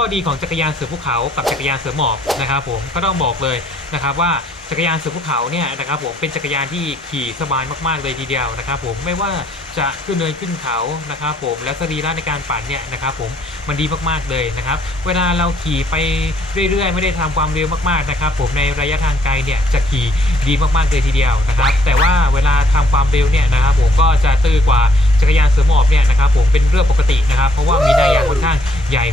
ข้อดีของจักรยานเสือภูเขากับจักรยานเสือหมอบนะครับผมก็ต้องบอกเลยนะครับว่า จักรยานเสือภูเขาเนี่ยนะครับผมเป็นจักรยานที่ขี่สบายมากๆเลยทีเดียวนะครับผมไม่ว่าจะขึ้นเนินขึ้นเขานะครับผมและสรีระในการปั่นเนี่ยนะครับผมมันดีมากๆเลยนะครับเวลาเราขี่ไปเรื่อยๆ ไม่ได้ทำความเร็วมากๆนะครับผมในระยะทางไกลเนี่ยจะขี่ดีมากๆเลยทีเดียวนะครับแต่ว่าเวลาทำความเร็วเนี่ยนะครับผมก็จะตื้อกว่าจักรยานเสือหมอบเนี่ยนะครับผมเป็นเรื่องปกตินะครับ เพราะว่ามีหน้ายางค่อนข้างใหญ่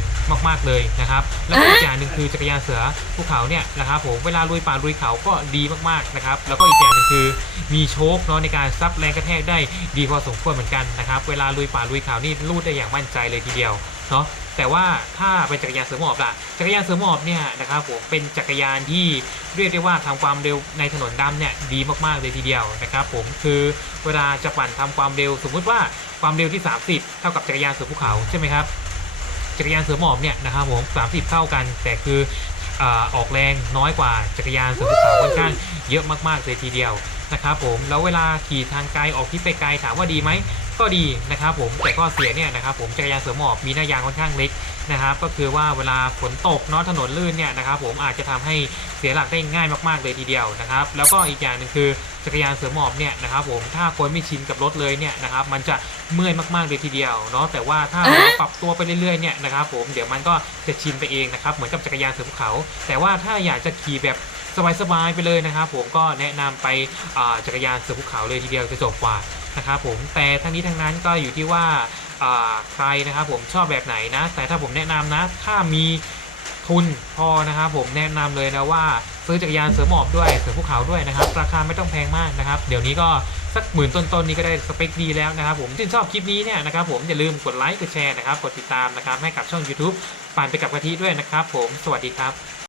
มากๆเลยนะครับ แล้วอีกอย่างหนึ่งคือจักรยานเสือภูเขาเนี่ยนะครับผมเวลาลุยป่าลุยเขาก็ดีมากๆนะครับแล้วก็อีกอย่างหนึ่งคือมีโชคเนาะในการซับแรงกระแทกได้ดีพอสมควรเหมือนกันนะครับเวลาลุยป่าลุยเขานี่ลูดได้อย่างมั่นใจเลยทีเดียวเนาะแต่ว่าถ้าเป็นจักรยานเสือหมอบล่ะจักรยานเสือหมอบเนี่ยนะครับผมเป็นจักรยานที่เรียกได้ว่าทำความเร็วในถนนดำเนี่ยดีมากๆเลยทีเดียวนะครับผมคือเวลาจะปั่นทำความเร็ว สมมุติว่าความเร็วที่ 30 เท่ากับจักรยานเสือภูเขาใช่ไหมครับจักรยานเสือหมอบเนี่ยนะครับผม30 เท่ากัน แต่คือ ออกแรงน้อยกว่าจักรยานเสือภูเขาค่อนข้างเยอะมากๆเลยทีเดียว นะครับผมแล้วเวลาขี่ทางไกลออกที่ไปไกลถามว่าดีไหมก็ดีนะครับผมแต่ข้อเสียเนี่ยนะครับผมจักรยานเสือหมอบมีหน้ายางค่อนข้างเล็กนะครับก็คือว่าเวลาฝนตกเนาะถนนลื่นเนี่ยนะครับผมอาจจะทำให้เสียหลักได้ง่ายมากๆเลยทีเดียวนะครับแล้วก็อีกอย่างหนึ่งคือจักรยานเสือหมอบเนี่ยนะครับผมถ้าคนไม่ชินกับรถเลยเนี่ยนะครับมันจะเมื่อยมากๆเลยทีเดียวเนาะแต่ว่าถ้าเราปรับตัวไปเรื่อยๆเนี่ยนะครับผมเดี๋ยวมันก็จะชินไปเองนะครับเหมือนกับจักรยานเสือภูเขา แต่ว่าถ้าอยากจะขี่แบบ สบายๆไปเลยนะครับผมก็แนะนำไปจักรยานเสือภูเขาเลยทีเดียวจะจบกว่านะครับผมแต่ทั้งนี้ทั้งนั้นก็อยู่ที่ว่าใครนะครับผมชอบแบบไหนนะ แต่ถ้าผมแนะนำนะ ถ้ามีทุนพอนะครับผมแนะนำเลยนะว่าซื้อจักรยานเสือหมอบด้วยเสือภูเขาด้วยนะครับ ราคาไม่ต้องแพงมากนะครับ เดี๋ยวนี้ก็สักหมื่นต้นๆนี้ก็ได้สเปคดีแล้วนะครับผมชื่นชอบคลิปนี้เนี่ยนะครับผมอย่าลืมกดไลค์กดแชร์นะครับ กดติดตามนะครับให้กับช่อง YouTube ปั่นไปกับกะทิด้วยนะครับผมสวัสดีครับ